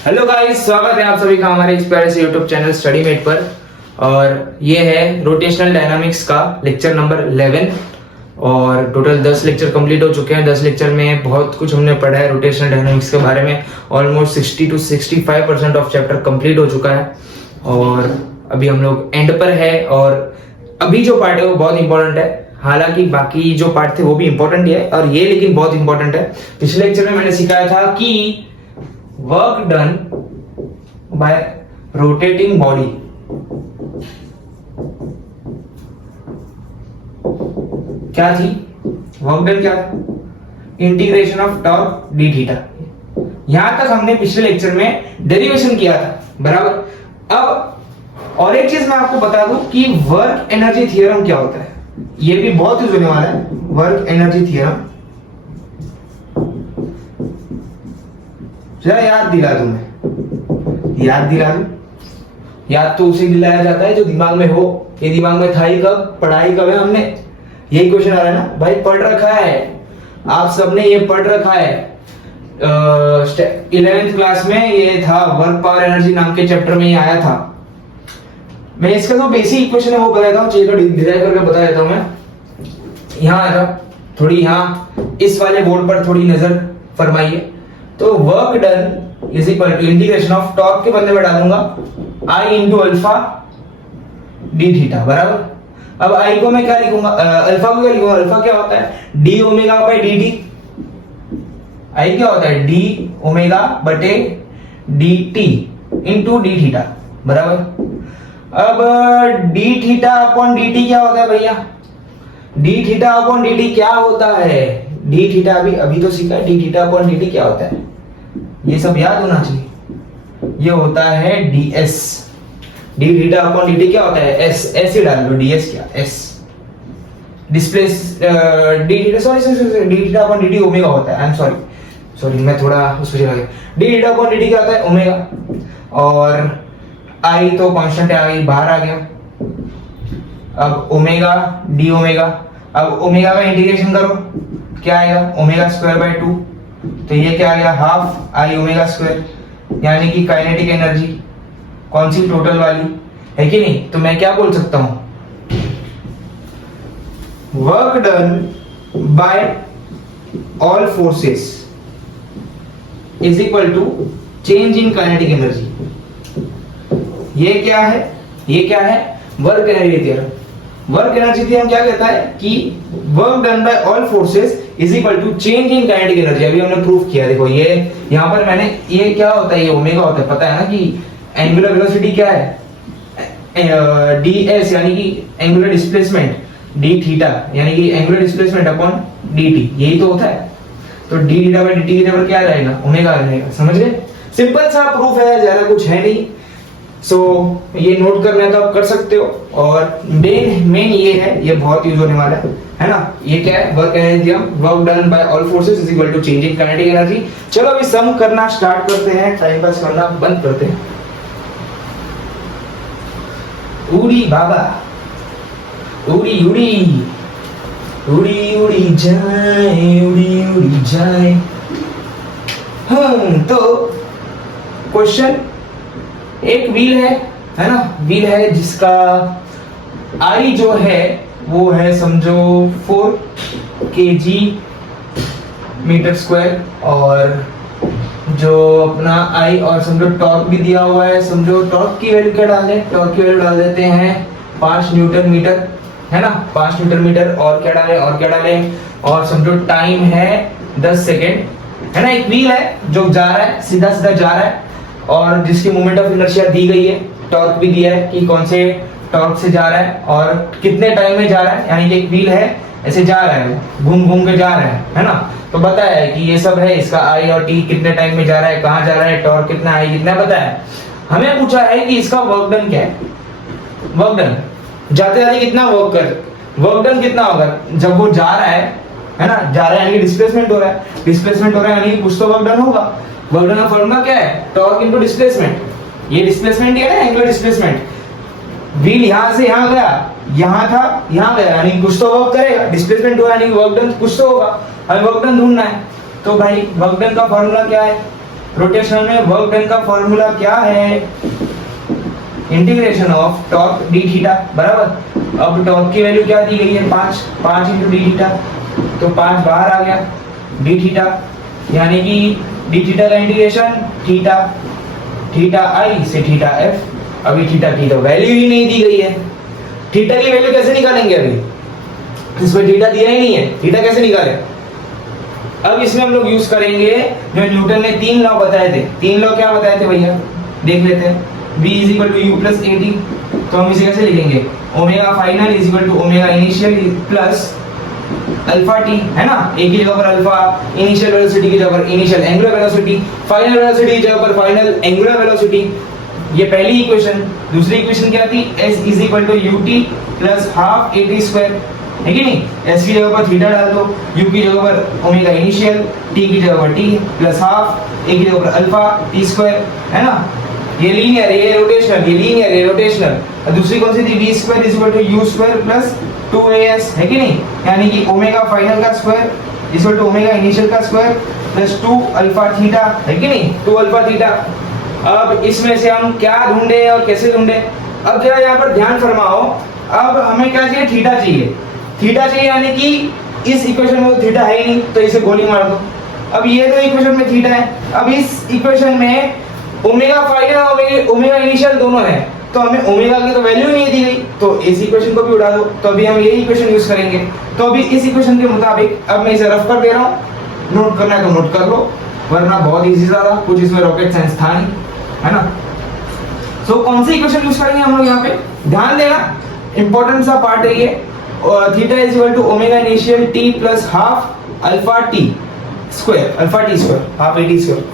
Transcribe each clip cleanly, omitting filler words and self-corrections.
Hello guys, स्वागत है आप सभी का हमारे इस प्यारे से यूट्यूब चैनल स्टडी मेट पर। और ये है रोटेशनल डायनामिक्स का लेक्चर नंबर 11 और टोटल 10 लेक्चर कंप्लीट हो चुके हैं। 10 लेक्चर में बहुत कुछ हमने पढ़ा है रोटेशनल डायनामिक्स के बारे में। Almost 60 to 65% of chapter complete हो चुका है और अभी हम लोग एंड पर है। और अभी जो पार्ट है वो बहुत इंपॉर्टेंट है, हालांकि बाकी जो पार्ट थे वो भी इंपॉर्टेंट ही है और ये लेकिन बहुत इंपॉर्टेंट है। पिछले लेक्चर में मैंने सिखाया था कि work done bye rotating body क्या थी, वर्क डन क्या था, integration of torque D theta. यहां तक हमने पिछले लेक्चर में डेरिवेशन किया था, बराबर। अब और एक चीज मैं आपको बता दूं कि वर्क एनर्जी थ्योरम क्या होता है, ये भी बहुत यूज होने वाला है। वर्क एनर्जी थ्योरम जरा याद दिला दूं, मैं याद दिला दूं। याद तो उसे दिलाया जाता है जो दिमाग में हो। ये दिमाग में था ही कब, पढ़ाई कब है हमने, यही क्वेश्चन आ रहा है ना भाई। पढ़ रखा है, आप सबने ये पढ़ रखा है। 11th क्लास में ये था, वर्क पावर एनर्जी नाम के चैप्टर में ये आया था। मैं इसका जो बेसिक इक्वेशन है वो बताता हूँ, चलिए डिराइव करके बता देता हूँ। मैं यहाँ आया था, थोड़ी यहाँ इस वाले बोर्ड पर थोड़ी नजर फरमाइए। तो work done is equal to integration of torque के बदले में डालूंगा I into alpha d theta, बराबर। अब आई को मैं क्या लिखूंगा, अल्फा को क्या लिखूंगा, अल्फा क्या होता है D omega by D T. I क्या होता है डी ओमेगा बटे D T into D theta, बराबर। अब D theta upon D T क्या होता है भैया, D theta upon D T क्या होता है, डी थीटा अभी तो सीखा है। D theta upon D T क्या होता है, ये सब याद होना चाहिए। ये होता है ds। D theta upon D T क्या होता है, एस। एस ही डाल दो, ds क्या, S displace D theta, sorry D theta upon D T omega होता है। आई एम सॉरी मैं थोड़ा उस पे चला गया। D theta upon D T क्या होता है, ओमेगा। और आई तो कांस्टेंट है, आई बाहर आ गया। अब ओमेगा डी ओमेगा, अब ओमेगा का इंटीग्रेशन करो, क्या आएगा ओमेगा स्क्वायर बाय 2। तो ये क्या आ गया, हाफ आई ओमेगा स्क्वायर, यानी कि काइनेटिक एनर्जी कौन सी, टोटल वाली, है कि नहीं। तो मैं क्या बोल सकता हूं, work done by all forces is equal to change in kinetic energy. ये क्या है, ये क्या है, work energy theorem. Work energy theorem क्या कहता है कि work done by all forces is equal to change in kinetic energy. अभी हमने प्रूफ किया, देखो ये यहां पर मैंने, ये क्या होता है, ये ओमेगा होता है, पता है ना कि एंगुलर वेलोसिटी क्या है, ds यानी कि एंगुलर डिस्प्लेसमेंट, d थीटा यानी कि एंगुलर डिस्प्लेसमेंट अपॉन dt, यही तो होता है। तो d थीटा बाय dt की जगह क्या रहेगा, ओमेगा रहेगा, समझ गए। सिंपल सा प्रूफ है, ज्यादा कुछ है नहीं। सो ये नोट करना है तो आप कर सकते हो। और मेन ये है, ये बहुत यूज होने वाला है ना। ये क्या है, work energy, work done by all forces is equal to change in kinetic energy. चलो अभी सम करना स्टार्ट करते हैं, टाइम पास करना बंद करते हैं। उड़ी बाबा उड़ी उड़ी उड़ी उड़ी जाए, उड़ी उड़ी जाए। तो क्वेश्चन, एक व्हील है ना, व्हील है जिसका आई जो है वो है समझो 4 kg मीटर स्क्वायर, और जो अपना आई और समझो टॉर्क भी दिया हुआ है। समझो टॉर्क की वैल्यू क्या डाल दें, टॉर्क की वैल्यू डाल देते हैं 5 न्यूटन मीटर, है ना, 5 न्यूटन मीटर। और क्या डालें, और क्या डालें, और समझो टाइम है 10 सेकेंड, है ना। एक व्हील है जो जा रहा है, सीधा सीधा जा रहा है, और जिसकी मोमेंट ऑफ इनर्शिया दी गई है, टॉर्क भी दिया है कि कौन से टॉर्क से जा रहा है और कितने टाइम में जा रहा है। यानी कि एक व्हील है, ऐसे जा रहा है, घूम घूम के जा रहा है ना। तो बताया है कि ये सब है, इसका आई और टी कितने टाइम में जा रहा है, कहाँ जा रहा है, टॉर्क कितना, आई कितना, बताया है। हमें पूछा है कि इसका वर्क डन क्या है। वर्क डन जाते जाते कितना वर्क कर, वर्क डन कितना होगा जब वो जा रहा है ना, जा रहा है यानी कि डिस्प्लेसमेंट हो रहा है, डिस्प्लेसमेंट हो रहा है यानी कि कुछ तो वर्क डन होगा। वर्क डन का फॉर्मूला क्या है, टॉर्क इनटू डिस्प्लेसमेंट। ये डिस्प्लेसमेंट है ना, एंगुलर डिस्प्लेसमेंट। व्हील यहां से यहां गया, यहां था यहां गया, यानी कुछ तो वर्क करेगा, डिस्प्लेसमेंट हुआ यानी वर्क डन कुछ तो होगा। हमें वर्क डन ढूंढना है। तो भाई वर्क डन का फॉर्मूला क्या है, रोटेशनल में वर्क डन का फॉर्मूला क्या है? Integration of torque D theta, बराबर। अब टॉर्क की वैल्यू क्या दी गई है? 5 इंटू डी थीटा, तो 5 बाहर आ गया, डी थीटा, यानी कि डी थीटा का इंटीग्रेशन थीटा आई से थीटा एफ। अभी थीटा की तो वैल्यू ही नहीं दी गई है, थीटा की वैल्यू कैसे निकालेंगे? अभी इसमें थीटा दिया ही नहीं है, थीटा कैसे निकाले? अब इसमें हम लोग यूज करेंगे जो न्यूटन ने 3 लॉ बताए थे। 3 लॉ क्या बताए थे भैया, देख लेते हैं। V is equal to U plus A T, तो हम इसे कैसे लिखेंगे? Omega final is equal to omega initial plus alpha T, है ना। ए की जगह पर अल्फा, इनिशियल वेलोसिटी की जगह पर initial angular velocity, final velocity की जगह पर फाइनल एंगुलर वेलोसिटी। ये पहली इक्वेशन। दूसरी इक्वेशन क्या थी? S is equal to U T plus half A T square, है कि नहीं। S की जगह पर थीटा डाल दो, U की जगह पर ओमेगा इनिशियल, T की जगह पर T प्लस हाफ, A की जगह पर अल्फा टी स्क्वायर, है ना। ये लीनियर, ये रोटेशनल, ये लीनियर, ये रोटेशनल। और दूसरी कौन सी थी? V square is equal to U square plus 2AS, है कि नहीं। यानी कि ओमेगा फाइनल का square is equal to omega initial का स्क्वायर प्लस 2 अल्फा थीटा, है कि नहीं, 2 अल्फा थीटा। अब इसमें से हम क्या ढूंढे और कैसे ढूंढे? अब जरा यहाँ पर ध्यान फरमाओ। अब हमें क्या चाहिए? थीटा चाहिए। थीटा चाहिए यानी कि इस इक्वेशन में तो थीटा है ही नहीं, तो इसे गोली मार दो। अब ये तो इक्वेशन में थीटा है, अब इस इक्वेशन में ओमेगा फाइनल और ओमेगा इनिशियल दोनों है, तो हमें ओमेगा की तो वैल्यू नहीं दी गई, तो इस इक्वेशन को भी उड़ा दो। तो अभी हम ये इक्वेशन यूज करेंगे। तो अभी इस इक्वेशन के मुताबिक अब मैं इसे रफ कर दे रहा हूँ, नोट करना है तो नोट कर लो, वरना बहुत इजी था, कुछ इसमें रॉकेट साइंस था नहीं, है ना। सो कौन सी इक्वेशन यूज करेंगे हम लोग यहाँ पे? ध्यान देना, इंपॉर्टेंट सा पार्ट है ये। Theta is equal to omega initial T plus half alpha T square, alpha T square, half A T square.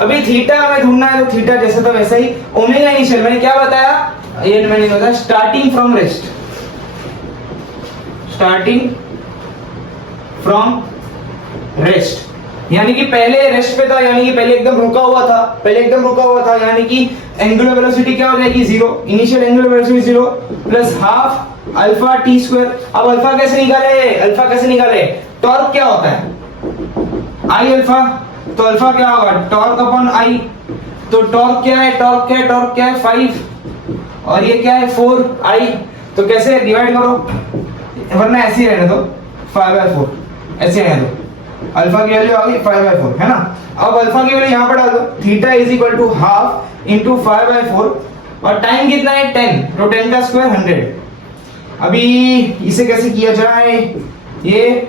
अभी थीटा हमें ढूंढना है, तो थीटा जैसे तो वैसा ही। ओमेगा इनिशियल मैंने क्या बताया? ये मैंने बताया starting from rest, starting from rest, यानी कि पहले रेस्ट पे था, यानी कि पहले एकदम रुका हुआ था, यानी कि एंगुलर वेलोसिटी क्या हो जाएगी? 0, initial angular velocity 0 plus half alpha T square. अब अल्फा कैसे निकाले? टॉर्क क्या होता है? आई अल्फा, तो अल्फा क्या होगा? Torque upon I. तो टॉर्क क्या है? 5, और ये क्या है? 4 आई। तो कैसे डिवाइड करो, वरना ऐसे ही रहने दो, 5/4 ऐसे रहने दो। अल्फा की वैल्यू आ गई 5/4, है ना। अब अल्फा की वैल्यू यहां पर डाल दो, theta is equal to half into 5/4, और टाइम कितना है? 10, तो 10 का स्क्वायर 100। अभी इसे कैसे किया जाए? ये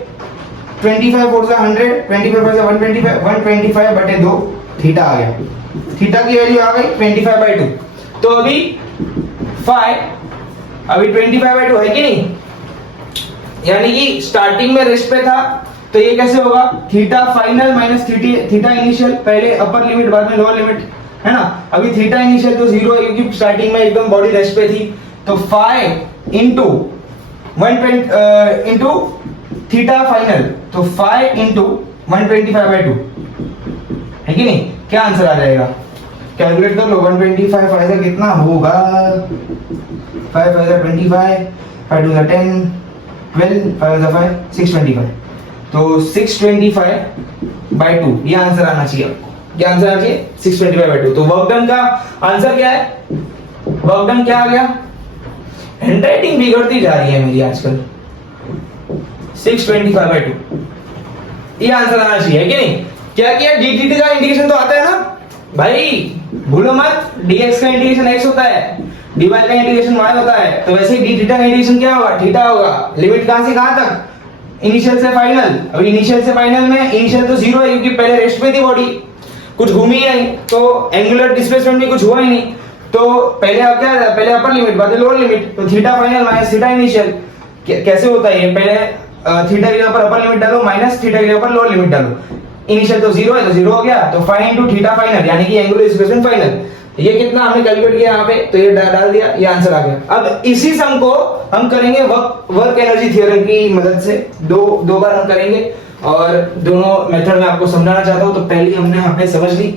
25 4 100, 25 4 125, 125/2 थीटा आ गया। थीटा की वैल्यू आ गई 25/2। तो अभी 25/2 है कि नहीं, यानी कि स्टार्टिंग में रेस्ट पे था, तो ये कैसे होगा? Theta final minus theta initial, पहले अपर लिमिट बाद में लोअर लिमिट, है ना। अभी थीटा इनिशियल तो 0 है क्योंकि स्टार्टिंग में एकदम बॉडी रेस्ट पे थी, तो 5 इंटू 120 इंटू थीटा फाइनल, तो 5 इंटू 125/2, है कि नहीं। क्या आंसर आ जाएगा? कैलकुलेट कर लो, 125 फाइव कितना होगा? 5 5 25, 5 2 10, 12, 5 5 625, तो 625/2 ये आंसर आना चाहिए आपको। क्या आंसर आना चाहिए? 625/2। तो वर्क डन का आंसर क्या है? वर्क डन क्या आ गया? हैंडराइटिंग बिगड़ती जा रही है मेरी आजकल। 625/2 ये आंसर आना चाहिए, है कि नहीं। क्या किया? dt का इंटीग्रेशन तो आता है ना भाई, भूलो मत। dx का इंटीग्रेशन x होता है, dy का इंटीग्रेशन y होता है, तो वैसे ही d थीटा का इंटीग्रेशन क्या होगा? थीटा होगा। लिमिट कहां से कहां तक? इनिशियल से फाइनल। अभी इनिशियल से फाइनल में इनिशियल तो 0 है क्योंकि पहले रेस्ट में थी बॉडी, कुछ घूमी ही नहीं, तो एंगुलर डिस्प्लेसमेंट भी कुछ हुआ ही नहीं। तो पहले अब क्या है? पहले अपर लिमिट बाद में लोअर लिमिट, तो theta final minus theta initial. कैसे होता है ये? पहले थीटा के ऊपर अपर लिमिट डालो माइनस थीटा के ऊपर लोअर लिमिट डालो। इनिशियल तो 0 है, तो 0 हो गया, तो 5 इंटू थीटा फाइनल, यानी कि एंगुलर डिस्प्लेसमेंट फाइनल। ये कितना हमने कैलकुलेट किया यहाँ पे, तो ये डाल दिया, ये आंसर आ गया। अब इसी सम को हम करेंगे वर्क एनर्जी थ्योरम की मदद से, दो बार हम करेंगे, और दोनों मेथड में आपको समझाना चाहता हूँ। तो पहले हमने यहाँ पे समझ ली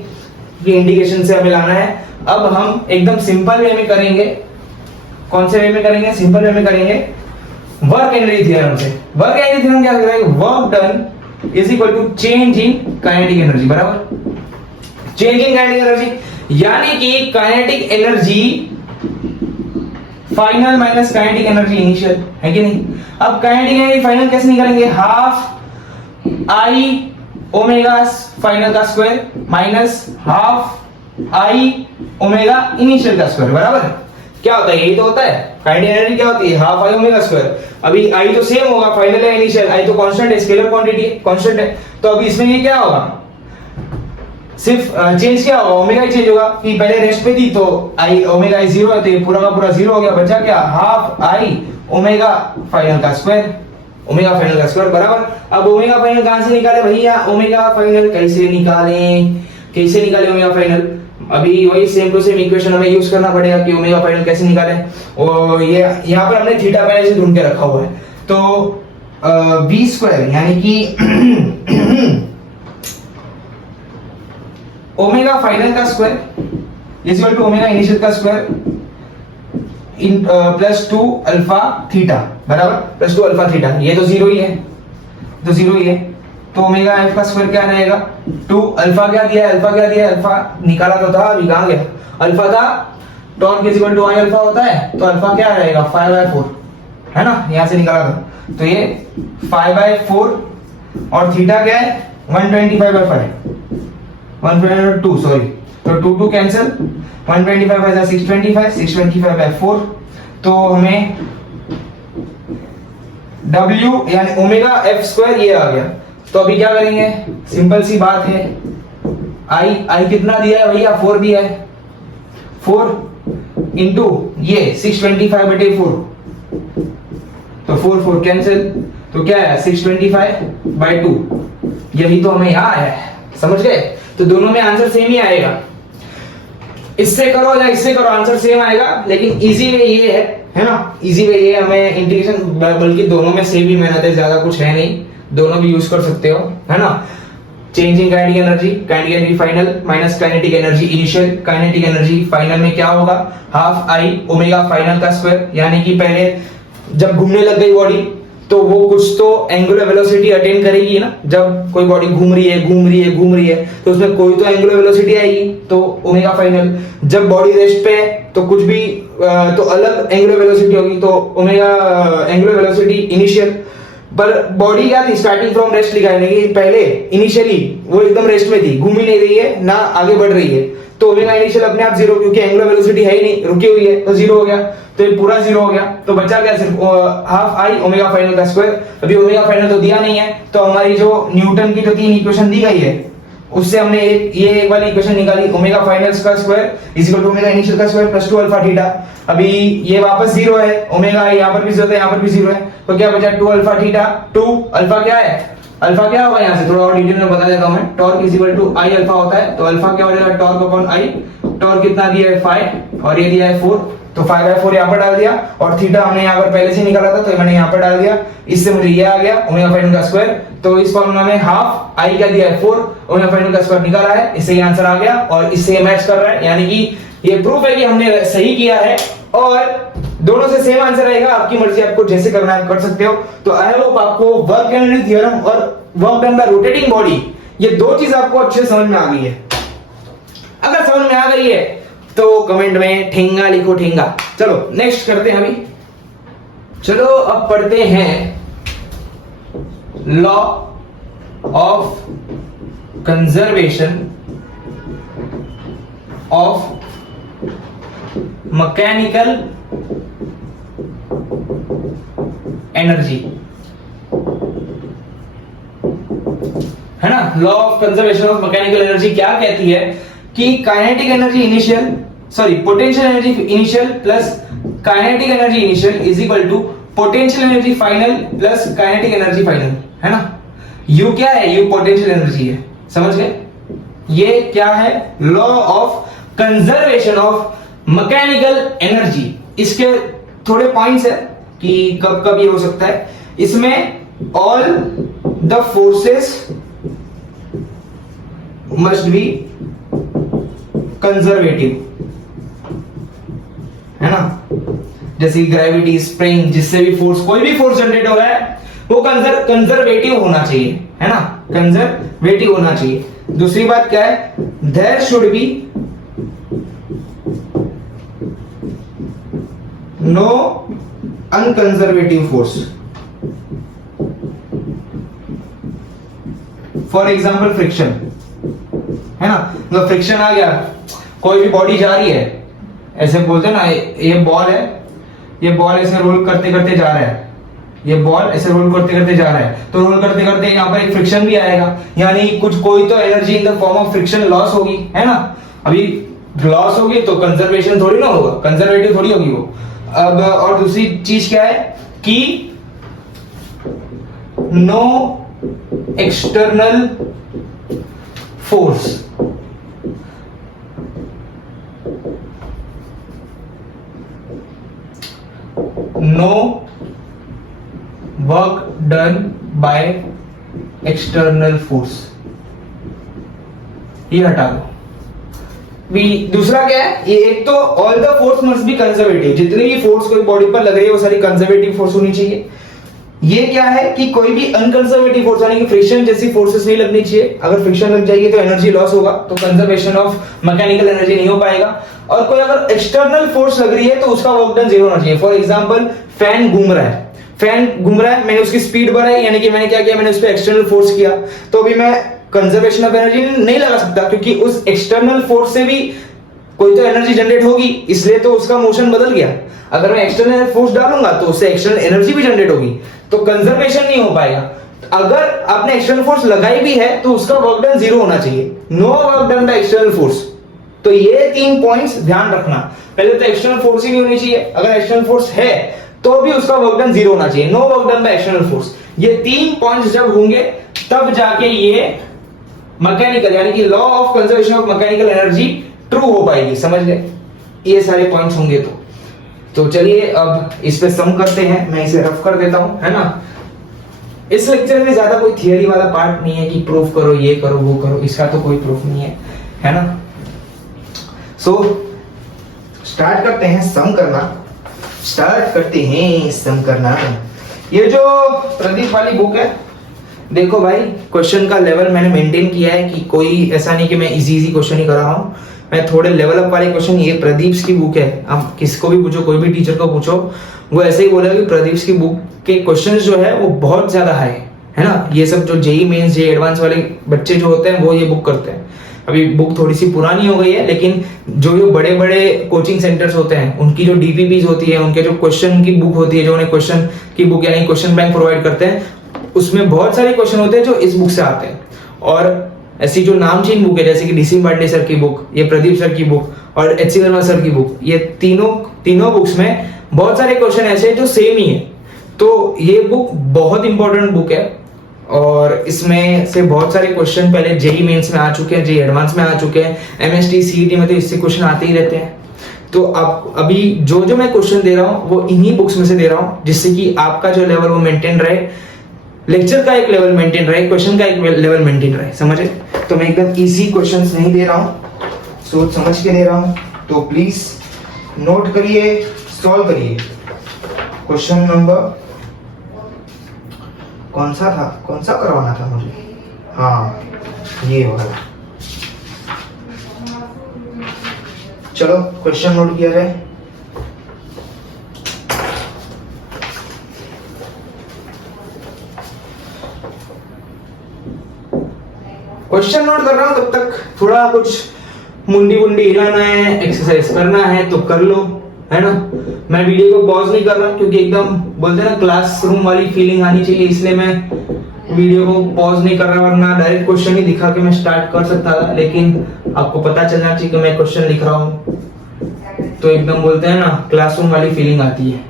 कि इंटीग्रेशन से हमें लाना है। अब हम एकदम सिंपल वे में करेंगे। कौन से वे में करेंगे? सिंपल वे में करेंगे, वर्क एनर्जी थ्योरम से। वर्क एनर्जी थ्योरम क्या करेगा? Work done is equal to change in kinetic energy, बराबर। चेंजिंग काइनेटिक एनर्जी यानी कि kinetic energy final minus kinetic energy initial, है कि नहीं। अब काइनेटिक एनर्जी फाइनल कैसे निकालेंगे, हाफ आई ओमेगा फाइनल का square minus half I omega initial का स्क्वायर बराबर। क्या होता है, यही तो होता है। काइनेटिक एनर्जी क्या होती है, हाफ आई ओमेगा स्क्वायर। अभी आई तो सेम होगा, फाइनल है इनिशियल, आई तो कांस्टेंट है, स्केलर क्वांटिटी है, कांस्टेंट है। तो अभी इसमें ये क्या होगा, सिर्फ चेंज क्या होगा, ओमेगा ही चेंज होगा कि पहले रेस्ट पे थी तो आई ओमेगा आई 0 है तो ये पूरा का पूरा 0 हो गया, बचा क्या, हाफ आई ओमेगा फाइनल का स्क्वायर, ओमेगा फाइनल का स्क्वायर बराबर। अब ओमेगा फाइनल कहां से निकाले भैया, ओमेगा फाइनल कैसे निकाले ओमेगा फाइनल। अभी वही सेम टू सेम इक्वेशन हमें यूज करना पड़ेगा कि ओमेगा फाइनल कैसे निकाले। और ये यहाँ पर हमने थीटा पहले से ढूंढ के रखा हुआ है, तो बी स्क्वायर यानी कि ओमेगा फाइनल का square is equal to omega initial का square in plus 2 alpha theta बराबर, प्लस 2 अल्फा थीटा, ये तो जीरो ही है, तो जीरो ही है। तो ओमेगा एफ का स्क्वायर क्या रहेगा, 2 अल्फा क्या दिया है, अल्फा निकाला तो था, अभी कहां गया, अल्फा था, torque is equal to I alpha होता है, तो अल्फा क्या रहेगा 5/4 है ना, यहां से निकाला था, तो ये 5/4 और थीटा क्या है 125/5 1.2 सॉरी, तो 2 कैंसिल, 125 है 625, 625/4, तो हमें W यानी ओमेगा एफ स्क्वायर ये आ गया। तो अभी क्या करेंगे, सिंपल सी बात है, आई कितना दिया है भैया, 4 दिया है, 4 इंटू ये 625/4, तो 4 कैंसिल, तो क्या है 625/2, यही तो हमें यहाँ आया है, समझ गए। तो दोनों में आंसर सेम ही आएगा, इससे करो या इससे करो आंसर सेम आएगा, लेकिन इजी वे ये है ना, इजी वे ये हमें इंटीग्रेशन, बल्कि दोनों में सेम ही मेहनत है, ज्यादा कुछ है नहीं, दोनों भी यूज कर सकते हो, है ना। Changing kinetic energy final minus kinetic energy initial, kinetic energy final में क्या होगा, हाफ आई ओमेगा फाइनल का स्क्वायर, यानी कि पहले जब घूमने लग गई बॉडी तो वो कुछ तो एंगुलर वेलोसिटी अटेन करेगी ना, जब कोई बॉडी घूम रही है तो उसमें कोई तो एंगुलर वेलोसिटी आएगी, तो ओमेगा फाइनल। जब बॉडी रेस्ट पे है तो कुछ भी तो अलग एंगुलर वेलोसिटी होगी, तो ओमेगा एंगुलर वेलोसिटी इनिशियल। पर बॉडी क्या थी, स्टार्टिंग फ्रॉम रेस्ट लिखा है, कि पहले इनिशियली वो एकदम रेस्ट में थी, घूम ही नहीं रही है ना आगे बढ़ रही है, तो ओमेगा इनिशियल अपने आप 0, क्योंकि एंगुलर वेलोसिटी है ही नहीं, रुकी हुई है, तो 0 हो गया, तो ये पूरा 0 हो गया, तो बचा क्या सिर्फ हाफ आई ओमेगा फाइनल का स्क्वायर। अभी ओमेगा फाइनल तो दिया नहीं है, तो हमारी जो न्यूटन की जो 3 इक्वेशन दी गई है उससे हमने एक वाली इक्वेशन निकाली, ओमेगा फाइनल का square is equal to omega initial का स्क्वायर प्लस 2 अल्फा थीटा। अभी ये वापस 0 है, ओमेगा यहाँ पर भी 0 है, यहाँ पर भी 0 है, तो क्या बचा 2 अल्फा थीटा। 2 अल्फा क्या है, अल्फा क्या होगा, यहाँ से थोड़ा और डिटेल में बता देता हूं मैं, torque is equal to I alpha होता है, तो अल्फा क्या हो जाएगा, टॉर्क अपॉन आई, टॉर्क कितना दिया है 5 और ये दिया है 4, तो 5/4 यहाँ पर डाल दिया, और थीटा हमने यहाँ पर पहले से निकाला था तो मैंने यहाँ पर डाल दिया, इससे मुझे ये आ गया ओमेगा फाइनल का स्क्वायर। तो इस फॉर्मूला में हाफ आई क्या दिया है 4, ओमेगा फाइनल का स्क्वायर निकाला है, इससे ये आंसर आ गया और इससे ये मैच कर रहा है, यानी कि ये प्रूफ है कि हमने सही किया है और दोनों से सेम आंसर आएगा। आपकी मर्जी, आपको जैसे करना है कर सकते हो। तो आई होप आपको वर्क एनर्जी थ्योरम और work done bye rotating body, ये दो चीज आपको अच्छे समझ में आ गई है। अगर समझ में आ गई है तो कमेंट में ठेंगा लिखो, ठेंगा। चलो नेक्स्ट करते हैं अभी, चलो अब पढ़ते हैं law of conservation of mechanical energy, है ना। Law of conservation of mechanical energy क्या कहती है कि kinetic energy initial, sorry potential energy initial plus kinetic energy initial is equal to potential energy final plus kinetic energy final, है ना। You क्या है, यू पोटेंशियल एनर्जी है, समझ गए। ये क्या है, law of conservation of mechanical energy. इसके थोड़े पॉइंट्स है कि कब कब ये हो सकता है। इसमें all the forces must be conservative, है ना। जैसे ग्रेविटी, स्प्रिंग, जिससे भी फोर्स, कोई भी फोर्स जनरेट हो रहा है वो कंजर्वेटिव होना चाहिए, है ना, कंजर्वेटिव होना चाहिए। दूसरी बात क्या है, there should be no unconservative force. For example friction, है ना, तो फ्रिक्शन आ गया, कोई भी बॉडी जा रही है, ऐसे बोलते हैं ना, ये बॉल है, ये बॉल ऐसे रोल करते करते जा रहा है, ये बॉल ऐसे रोल करते करते जा रहा है, तो रोल करते करते यहाँ पर एक फ्रिक्शन भी आएगा, यानी कुछ कोई तो energy in the form of friction loss होगी, है ना। अभी लॉस होगी तो कंजर्वेशन थोड़ी ना होगा, कंजर्वेटिव थोड़ी होगी वो। अब और दूसरी चीज क्या है कि no external force, no work done by external force, ये हटा दो। भी दूसरा क्या है, ये एक तो all the force must be conservative, जितनी भी फोर्स कोई बॉडी पर लग रही है वो सारी कंजर्वेटिव फोर्स होनी चाहिए। ये क्या है कि कोई भी अनकंजर्वेटिव फोर्स यानी कि फ्रिक्शन जैसी फोर्सेस नहीं लगनी चाहिए। अगर फ्रिक्शन लग जाएगी तो एनर्जी लॉस होगा, तो कंजर्वेशन ऑफ मैकेनिकल एनर्जी नहीं हो पाएगा। और कोई अगर एक्सटर्नल फोर्स लग रही है तो उसका वर्क डन जीरो होना चाहिए। फॉर एग्जांपल फैन घूम रहा है, फैन घूम रहा है, मैंने उसकी स्पीड बढ़ाई, यानी कि मैंने क्या किया, मैंने उस पर एक्सटर्नल फोर्स किया, तो अभी मैं कंजर्वेशन ऑफ एनर्जी नहीं लगा सकता, क्योंकि उस एक्सटर्नल फोर्स से भी कोई तो एनर्जी जनरेट होगी, इसलिए तो उसका मोशन बदल गया। अगर मैं एक्सटर्नल फोर्स डालूंगा तो उससे एक्सटर्नल एनर्जी भी जनरेट होगी, तो कंजर्वेशन नहीं हो पाएगा। अगर आपने एक्सटर्नल फोर्स लगाई भी है तो उसका वर्क डन जीरो होना चाहिए, no work done by external force. तो ये 3 पॉइंट्स ध्यान रखना। पहले तो एक्सटर्नल फोर्स ही नहीं होनी चाहिए, अगर एक्सटर्नल फोर्स है तो भी उसका वर्क डन जीरो होना चाहिए, no work done by external force. ये 3 पॉइंट्स जब होंगे तब जाके ये मैकेनिकल यानी कि law of conservation of mechanical energy true हो पाएगी, समझ गए। ये सारे पॉइंट्स होंगे तो चलिए अब इस पे सम करते हैं। मैं इसे रफ कर देता हूं, है ना। इस लेक्चर में ज्यादा कोई थियरी वाला पार्ट नहीं है कि प्रूफ करो, ये करो, वो करो, इसका तो कोई प्रूफ नहीं है ना। सो स्टार्ट करते हैं सम करना, ये जो प्रदीप वाली बुक है, देखो भाई क्वेश्चन का लेवल मैंने मेंटेन किया है कि कोई ऐसा नहीं कि मैं इजी क्वेश्चन ही कर रहा हूं, मैं थोड़े लेवल अप वाले क्वेश्चन। ये प्रदीप की बुक है, आप किसको भी पूछो, कोई भी टीचर को पूछो, वो ऐसे ही बोलेगा कि प्रदीप की बुक के क्वेश्चंस जो है वो बहुत ज्यादा हाई है ना। ये सब जो जेई मेंस जेई एडवांस वाले बच्चे जो होते हैं वो ये बुक करते हैं। अभी बुक थोड़ी सी पुरानी हो गई है, लेकिन जो बड़े बड़े कोचिंग सेंटर्स होते हैं उनकी जो डीपीपीज होती है, उनके जो क्वेश्चन की बुक होती है, जो उन्हें क्वेश्चन की बुक यानी क्वेश्चन बैंक प्रोवाइड करते हैं, उसमें बहुत सारे क्वेश्चन होते हैं जो इस बुक से आते हैं। और ऐसी जो नामचीन बुक है जैसे कि डीसी पांडे सर की बुक, ये प्रदीप सर की बुक और एचसी वर्मा सर की बुक, ये तीनों बुक्स में बहुत सारे क्वेश्चन ऐसे हैं जो सेम ही है। तो ये बुक बहुत इंपॉर्टेंट बुक है और इसमें से बहुत सारे क्वेश्चन पहले जेई मेंस में आ चुके हैं, जेई एडवांस में आ चुके हैं, एमएसटी सीईटी में तो इससे क्वेश्चन आते ही रहते हैं। तो आप अभी जो मैं क्वेश्चन दे रहा हूँ वो इन्हीं बुक्स में से दे रहा हूँ, जिससे कि आपका जो लेवल वो मेंटेन रहे, लेक्चर का एक लेवल मेंटेन रहे, क्वेश्चन का एक लेवल मेंटेन रहे, समझे। तो मैं एकदम इजी क्वेश्चंस नहीं दे रहा हूँ, सोच समझ के दे रहा हूँ, तो प्लीज नोट करिए, सॉल्व करिए। क्वेश्चन नंबर कौन सा करवाना था मुझे, हाँ ये वाला। चलो क्वेश्चन नोट किया जाए। क्वेश्चन नोट कर रहा हूं, तब तक थोड़ा कुछ मुंडी हिलाना है, एक्सरसाइज करना है तो कर लो, है ना। मैं वीडियो को पॉज नहीं कर रहा क्योंकि एकदम बोलते हैं ना क्लासरूम वाली फीलिंग आनी चाहिए, इसलिए मैं वीडियो को पॉज नहीं कर रहा, वरना डायरेक्ट क्वेश्चन ही दिखा के मैं स्टार्ट कर सकता था, लेकिन आपको पता चलना चाहिए कि मैं क्वेश्चन लिख रहा हूँ, तो एकदम बोलते हैं ना क्लासरूम वाली फीलिंग आती है।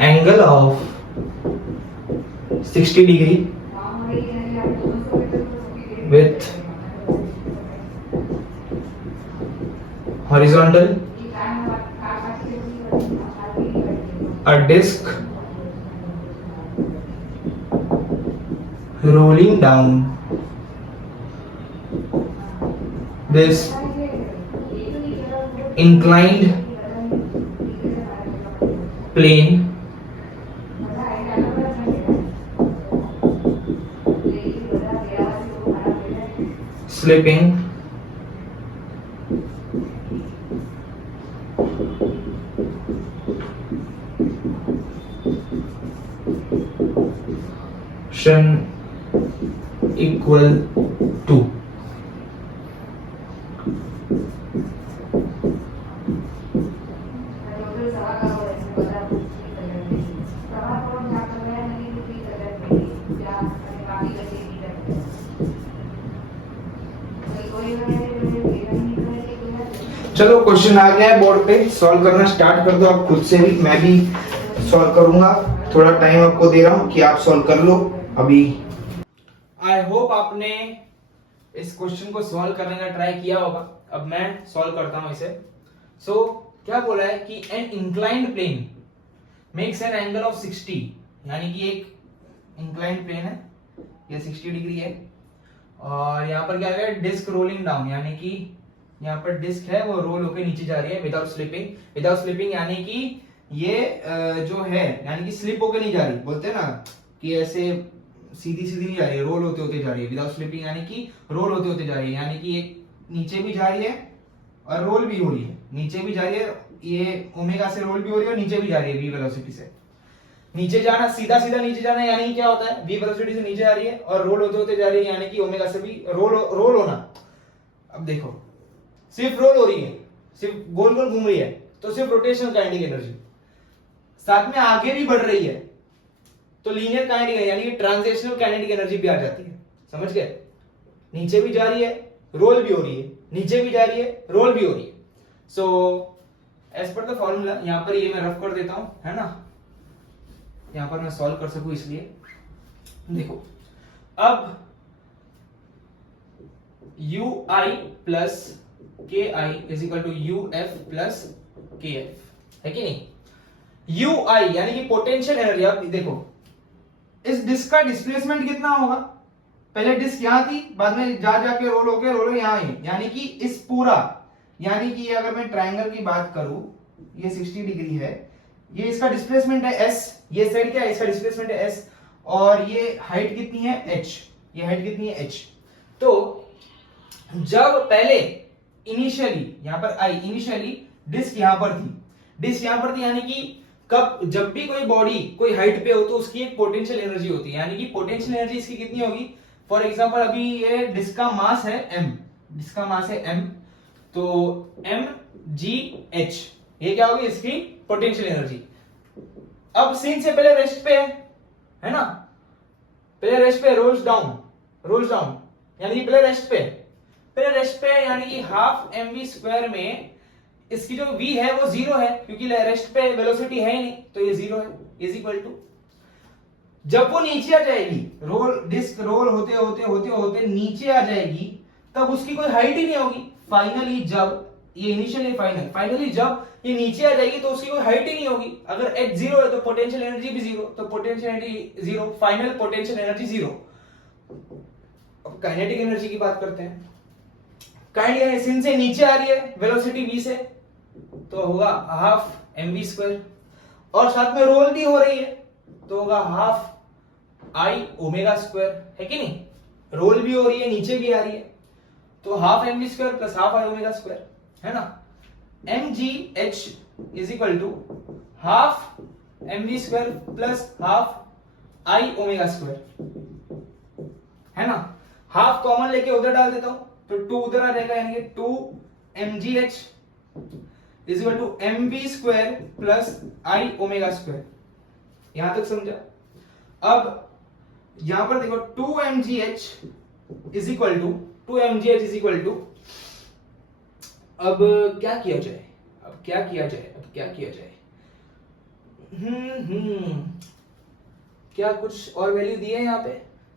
Angle of 60 degree with horizontal, a disc rolling down this inclined plane slipping equal to चलो क्वेश्चन आ गया है बोर्ड पे, सॉल्व करना स्टार्ट कर दो आप खुद से भी, मैं भी सॉल्व करूंगा, थोड़ा टाइम आपको दे रहा हूं कि आप सॉल्व कर लो अभी। आई होप आपने इस क्वेश्चन को सॉल्व करने का ट्राई किया होगा। अब मैं सॉल्व करता हूं इसे। सो क्या बोला है कि an inclined plane makes an angle of 60, यानी कि एक इंक्लाइंड प्लेन है, ये 60 डिग्री है, और यहाँ पर क्या है डिस्क रोलिंग डाउन, यानी कि यहाँ पर डिस्क है वो रोल होकर नीचे जा रही है विदाउट स्लिपिंग। विदाउट स्लिपिंग यानी कि ये जो है यानी कि स्लिप होकर नहीं जा रही, बोलते हैं ना कि ऐसे सीधी सीधी नहीं जा रही है, रोल होते होते जा रही है। विदाउट स्लिपिंग यानी कि रोल होते होते जा रही है, यानी कि एक नीचे भी जा रही है और रोल भी हो रही है, नीचे भी जा रही है, ये ओमेगा से रोल भी हो रही है और नीचे भी जा रही है वी वेलोसिटी से। नीचे जाना, सीधा सीधा नीचे जाना, यानी कि क्या होता है वी वेलोसिटी से नीचे जा रही है और रोल होते होते जा रही है, यानी कि ओमेगा से भी रोल होना। अब देखो सिर्फ रोल हो रही है, सिर्फ गोल गोल घूम रही है, तो सिर्फ रोटेशनल काइनेटिक एनर्जी, साथ में आगे भी बढ़ रही है तो लीनियर काइनेटिक यानी कि ट्रांजिशनल काइनेटिक एनर्जी भी आ जाती है। समझ गए? नीचे भी जा रही है, रोल भी हो रही है, नीचे भी जा रही है, रोल भी हो रही है। So as per the formula, यहां पर ये मैं रफ कर देता हूं, है ना, यहां पर मैं सॉल्व कर सकूं इसलिए। देखो अब ui plus ki is equal to uf plus kf, है कि नहीं। ui यानी कि पोटेंशियल एनर्जी। अब देखो इस डिस्क का डिस्प्लेसमेंट कितना होगा, पहले डिस्क यहां थी, बाद में जा जाके रोल होके यहां आई, यानी कि इस पूरा, यानी कि अगर मैं ट्रायंगल की बात करूं, ये 60 डिग्री है, ये इसका डिस्प्लेसमेंट है s, ये साइड क्या है इसका डिस्प्लेसमेंट है s, और ये हाइट कितनी है h, ये हाइट कितनी है h। तो जब पहले इनिशियली यहां पर आई, इनिशियली डिस्क यहां पर थी, डिस्क यहां पर थी, यानी कि कब जब भी कोई बॉडी कोई हाइट पे हो तो उसकी एक पोटेंशियल एनर्जी होती है, यानी कि पोटेंशियल एनर्जी इसकी कितनी होगी। फॉर एग्जांपल अभी ये डिस्क का मास है m, डिस्क का मास है m, तो mgh, ये क्या होगी इसकी पोटेंशियल एनर्जी। अब सीन से पहले रेस्ट पे है ना, पहले रेस्ट पे, रोल्स डाउन, यानी कि पहले रेस्ट पे, यानी कि हाफ mv स्क्वायर में इसकी जो v है वो 0 है, क्योंकि रेस्ट पे वेलोसिटी है ही नहीं, तो ये 0 है, इज इक्वल टू, जब वो नीचे आ जाएगी, डिस्क रोल होते होते नीचे आ जाएगी, तब उसकी कोई हाइट ही नहीं होगी। फाइनली जब ये इनिशियली फाइनली जब ये नीचे आ जाएगी तो उसकी कोई हाइट ही नहीं होगी। अगर h 0 है तो पोटेंशियल एनर्जी भी 0, तो potential energy 0, final potential energy 0। अब काइनेटिक एनर्जी की बात करते हैं। काइनेटिक एनर्जी से नीचे आ रही है वेलोसिटी v से, तो होगा हाफ mv स्क्वायर, और साथ में रोल भी हो रही है तो होगा हाफ i ओमेगा स्क्वायर, है कि नहीं। रोल भी हो रही है, नीचे भी आ रही है, तो half mv square plus half i omega square, है ना। mgh is equal to half mv square plus half i omega square, है ना। हाफ कॉमन लेके उधर डाल देता हूं तो 2 उधर आ जाएगा, यानी कि 2 mgh is equal to mv square plus i omega square. यहां तक समझा। अब यहां पर देखो 2 mgh इज इक्वल टू, अब क्या किया जाए, क्या कुछ और वैल्यू दी है यहाँ पे।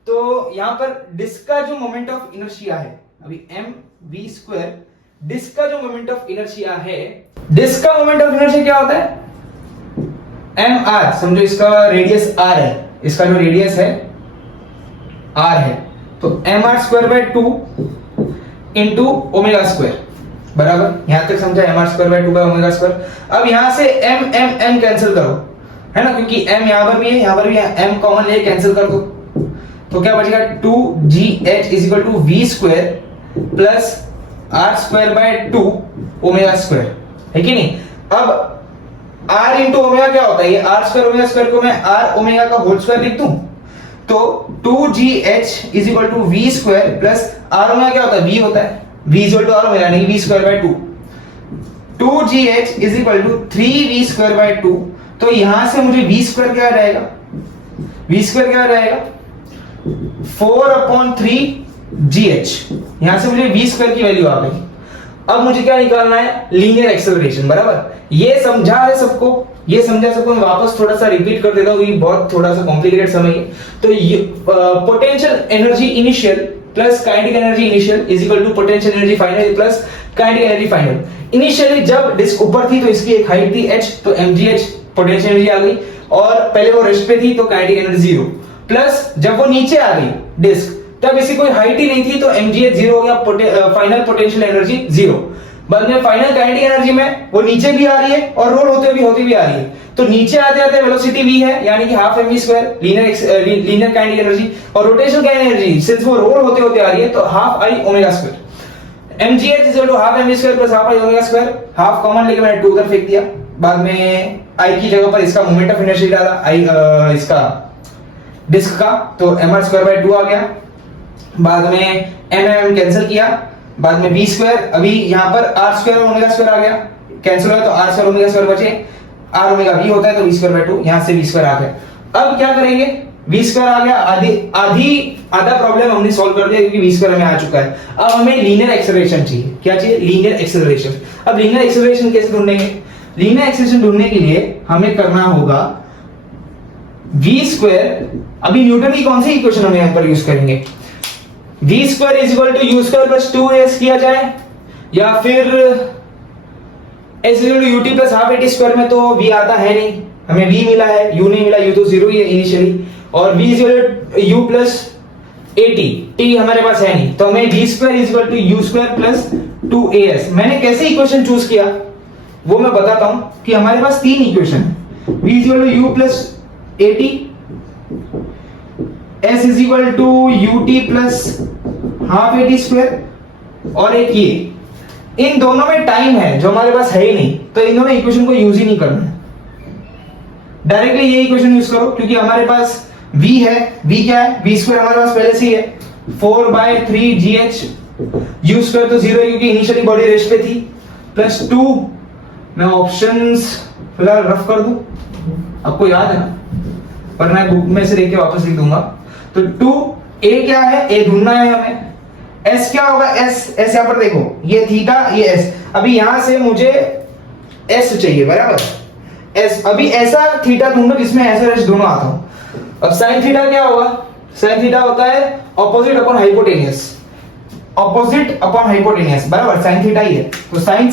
तो यहाँ पर डिस्क का जो मोमेंट ऑफ इनर्शिया है, अभी mv स्क्वायर डिस्क का जो मोमेंट ऑफ इनर्शिया है, डिस्क का मोमेंट ऑफ इनर्शिया क्या होता है, mr, समझो इसका रेडियस r है, इसका जो रेडियस है r है, तो mr square by 2 into omega square, बराबर। यहां तक समझा, mr square by 2 by omega square. अब यहां से m कैंसिल करो, है ना, क्योंकि m यहां पर भी है, यहां पर भी है, m कॉमन ले कैंसिल कर दो, तो क्या बचेगा 2gh is equal to v square plus R square by 2 omega square, है कि नहीं। अब r इंटू ओमेगा क्या होता है, ये आर स्क्वायर ओमेगा स्क्वायर को मैं आर ओमेगा का होल स्क्वायर लिख दूं, तो 2gh is equal to V square plus R omega क्या होता है, v होता है, v is equal to R omega नहीं V square by 2, 2gh is equal to 3v square by 2। तो यहां से मुझे v स्क्वायर क्या आ जाएगा, v स्क्वायर क्या आ जाएगा 4/3gh, यहां से मुझे v स्क्वायर की वैल्यू आ गई। अब मुझे क्या निकालना है, लीनियर एक्सेलरेशन, बराबर। ये समझा है सबको, ये समझा सबको, मैं वापस थोड़ा सा रिपीट कर देता हूँ, ये बहुत थोड़ा सा कॉम्प्लिकेटेड समझ है। तो ये potential energy initial plus kinetic energy initial is equal to potential energy final plus kinetic energy final. Initially जब डिस्क ऊपर थी तो इसकी एक हाइट थी h, तो mgh पोटेंशियल एनर्जी आ गई, और पहले वो रेस्ट पे थी तो काइनेटिक एनर्जी 0, प्लस जब वो नीचे आ गई डिस्क तब इसकी कोई हाइट ही नहीं थी तो mgh 0 हो गया, फाइनल पोटेंशियल एनर्जी 0। बाद में फाइनल काइनेटिक एनर्जी में वो नीचे भी आ रही है और रोल होते भी आ रही है, तो नीचे आते आते वेलोसिटी v है, यानी कि half mv square linear kinetic energy, और रोटेशनल काइनेटिक एनर्जी सिंस वो रोल होते आ रही है तो half i omega square. mgh is equal to half mv square plus half i omega square, half common लेके मैंने 2 उधर फेंक दिया, बाद में i की जगह पर इसका मोमेंट ऑफ इनर्शिया डाला, i इसका डिस्क का, तो mr स्क्वायर बाय 2 आ गया, बाद में m कैंसिल किया, बाद में v स्क्वायर, अभी यहां पर r स्क्वायर और ओमेगा स्क्वायर आ गया, कैंसिल हुआ तो r स्क्वायर ओमेगा स्क्वायर बचे, r ओमेगा v होता है तो v स्क्वायर बाय 2, यहां से v स्क्वायर आ गया। अब क्या करेंगे, v स्क्वायर आ गया, आधा प्रॉब्लम हमने सॉल्व कर दिया क्योंकि v स्क्वायर हमें आ चुका है। अब हमें लीनियर एक्सेलरेशन चाहिए, क्या चाहिए, लीनियर एक्सेलरेशन। अब लीनियर एक्सेलरेशन कैसे ढूंढेंगे, लीनियर एक्सेलरेशन ढूंढने के लिए हमें करना होगा v स्क्वायर, अभी न्यूटन की कौन सी इक्वेशन हम यहां पर यूज करेंगे, v square is equal to u square plus 2as किया जाए, या फिर s equal to ut plus half at square में तो v आता है नहीं, हमें v मिला है, u नहीं मिला, u तो 0 ही है इनिशियली, और v is equal to u plus at, t हमारे पास है नहीं, तो हमें v square is equal to u square plus 2as। मैंने कैसे इक्वेशन चूज किया वो मैं बताता हूं कि हमारे पास 3 इक्वेशन है, v is equal to u plus at, s is equal to ut plus half at square, और एक ये, इन दोनों में टाइम है जो हमारे पास है ही नहीं, तो इन दोनों इक्वेशन को यूज ही नहीं करना है, डायरेक्टली ये इक्वेशन यूज करो, क्योंकि हमारे पास v है, v क्या है, v स्क्वायर हमारे पास पहले से ही है 4/3gh, u स्क्वायर तो 0 है क्योंकि इनिशियली बॉडी रेस्ट पे थी, प्लस 2, मैं ऑप्शंस फिलहाल रफ कर दूं, आपको याद है ना, पर मैं बुक में से देख के वापस लिख दूंगा। तो 2a क्या है, a ढूंढना है हमें, s क्या होगा, s यहां पर देखो, ये थीटा ये s, अभी यहां से मुझे s चाहिए, बराबर, s, अभी ऐसा थीटा ढूंढो जिसमें ऐसा रेस्ट दोनों आता हो। अब sin थीटा क्या होगा, sin थीटा होता है opposite upon hypotenuse, opposite upon hypotenuse, बराबर, sin थीटा ही है, तो sin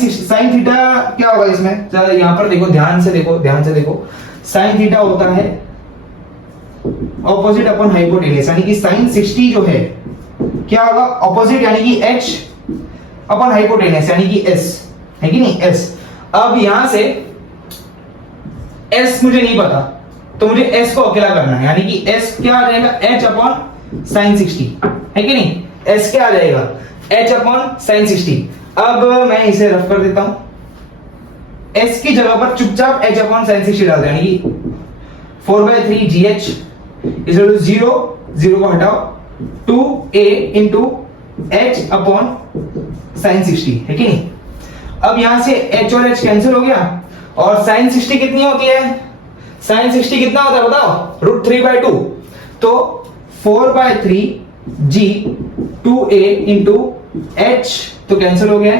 थीटा क्या होगा इसमें, यहां पर देखो, ध्यान से देखो, sin थीटा होता है ऑपोजिट अपॉन हाइपोटेनियस, यानी कि sin 60 जो है क्या होगा, ऑपोजिट यानी कि h अपॉन हाइपोटेनियस यानी कि s, है कि नहीं, s। अब यहां से s मुझे नहीं पता, तो मुझे s को अकेला करना है, यानी कि s क्या आ जाएगा, h अपॉन sin 60, है कि नहीं, s क्या आ जाएगा, h अपॉन sin 60। अब मैं इसे रफ कर देता हूं, s की जगह पर चुपचाप h अपॉन sin 60 डाल दें, यानी कि 4/3gh इज इक्वल टू 0 को हटाओ, 2a into h upon sin 60, है कि नहीं। अब यहां से h और h कैंसिल हो गया, और sin 60 कितनी होती है, sin 60 कितना होता है बताओ, √3/2, तो 4/3g 2a इंटू h तो कैंसिल हो गया,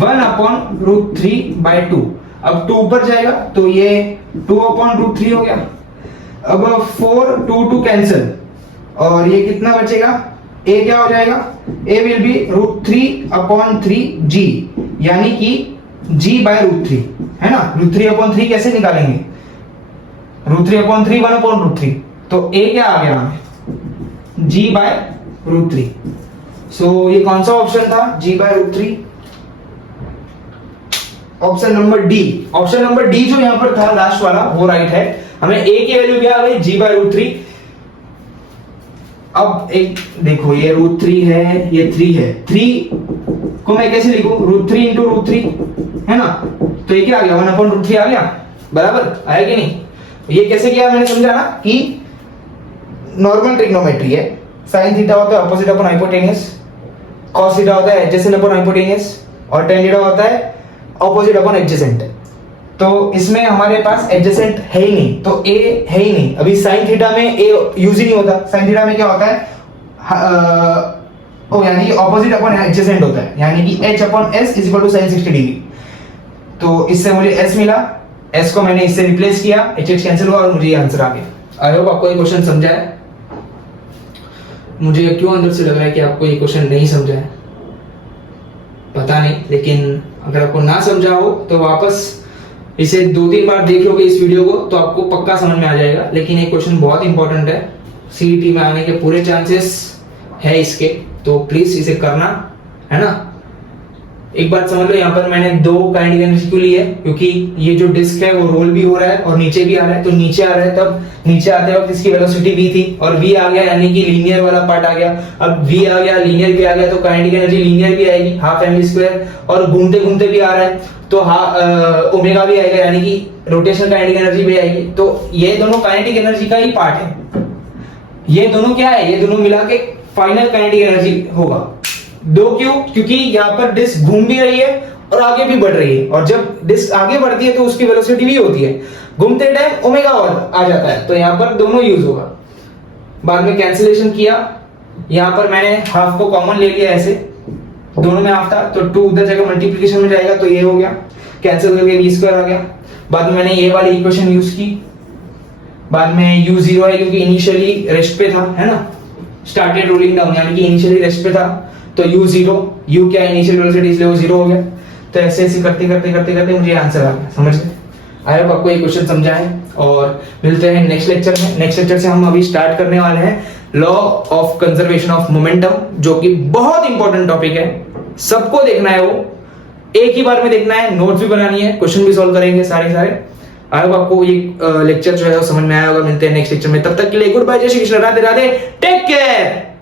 1/√3/2, अब 2 ऊपर जाएगा तो ये 2/√3 हो गया, अब 4 2 कैंसिल, और ये कितना बचेगा, a क्या हो जाएगा, a विल बी √3/3g, यानी कि g/√3, है ना, √3/3 कैसे निकालेंगे, √3/3 1/√3, तो a क्या आ गया हमें, g/√3। सो ये कौन सा ऑप्शन था, g/√3, option number D, option number D जो यहां पर था लास्ट वाला वो राइट है। हमें a की वैल्यू क्या आ गई, g/√3, अब एक देखो, ये √3 है, ये 3 है, 3 को मैं कैसे लिखूं? √3 इंटू √3 है ना, तो ये क्या आ गया? 1/√3 आ गया, बराबर आया कि नहीं? ये कैसे किया मैंने समझा ना कि नॉर्मल ट्रिग्नोमेट्री है, साइन थीटा होता है ऑपोजिट अपन हाइपोटेनियस, कॉस थीटा होता है एडजेसेंट अपन हाइपोटेनियस, और टेन थीटा होता है ऑपोजिट अपन एडजेसेंट। तो इसमें हमारे पास एडजेसेंट है ही नहीं, तो ए है ही नहीं। अभी साइन थीटा में ए यूज ही नहीं होता। साइन थीटा में क्या होता है? यानी कि ऑपोजिट अपन एडजेसेंट होता है, यानी कि h अपन s is equal to sin 60 degree. तो इससे मुझे s मिला, s को मैंने इससे रिप्लेस किया, h कैंसिल हुआ और मुझे ये आंसर आ गया। आई होप आपको ये क्वेश्चन समझा है। मुझे क्यों अंदर से लग रहा है कि आपको ये क्वेश्चन नहीं समझा है, पता नहीं, लेकिन अगर आपको ना समझा हो तो वापस इसे 2-3 बार देख लोगे इस वीडियो को, तो आपको पक्का समझ में आ जाएगा। लेकिन ये क्वेश्चन बहुत इंपॉर्टेंट है, सीईटी में आने के पूरे चांसेस है इसके, तो प्लीज इसे करना, है ना। एक बात समझ लो, यहाँ पर मैंने 2 काइनेटिक एनर्जी क्यों ली है? क्योंकि ये जो डिस्क है वो रोल भी हो रहा है और नीचे भी आ रहा है। तो नीचे आ रहा है, तब नीचे आते वक्त इसकी वेलोसिटी v थी, और v आ गया यानी कि लीनियर वाला पार्ट आ गया। अब v आ गया, लीनियर भी आ गया, तो काइनेटिक एनर्जी लीनियर भी आएगी, हाफ mv², और घूमते घूमते भी आ रहा है तो ओमेगा भी आएगा, यानी कि रोटेशनल काइनेटिक एनर्जी भी आएगी। तो ये दोनों काइनेटिक एनर्जी का ही पार्ट है। ये दोनों क्या है? ये दोनों मिला के फाइनल काइनेटिक एनर्जी होगा। 2 क्यों? क्योंकि यहाँ पर डिस्क घूम भी रही है और आगे भी बढ़ रही है, और जब डिस्क आगे बढ़ती है तो उसकी वेलोसिटी भी होती है, घूमते टाइम ओमेगा आ जाता है, तो यहाँ पर दोनों यूज होगा। बाद में कैंसिलेशन किया, यहाँ पर मैंने हाफ को कॉमन ले लिया, ऐसे दोनों में हाफ था, तो 2 उधर जगह मल्टीप्लिकेशन में जाएगा, तो ये हो गया, कैंसिल करके v² आ गया। बाद में मैंने ये वाली इक्वेशन यूज की। बाद में u0 है क्योंकि इनिशियली रेस्ट पे था, है ना, स्टार्टेड रोलिंग डाउन, यानी कि इनिशियली रेस्ट पे था, तो u0, u क्या इनिशियल वेलोसिटी, इसलिए वो 0 हो गया। तो ऐसे ऐसे करते करते करते करते मुझे आंसर आ गया, समझ गए? आई होप आपको ये क्वेश्चन समझा है, और मिलते हैं नेक्स्ट लेक्चर में। नेक्स्ट लेक्चर से हम अभी स्टार्ट करने वाले हैं law of conservation of momentum, जो कि बहुत इंपॉर्टेंट टॉपिक है, सबको देखना है, वो एक ही बार में देखना है, नोट्स भी बनानी है, क्वेश्चन भी सॉल्व करेंगे सारे। आई होप आपको ये लेक्चर जो है वो समझ में आया होगा। मिलते हैं नेक्स्ट लेक्चर में, तब तक के लिए गुड बाय, जय श्री कृष्ण, राधे राधे, टेक केयर।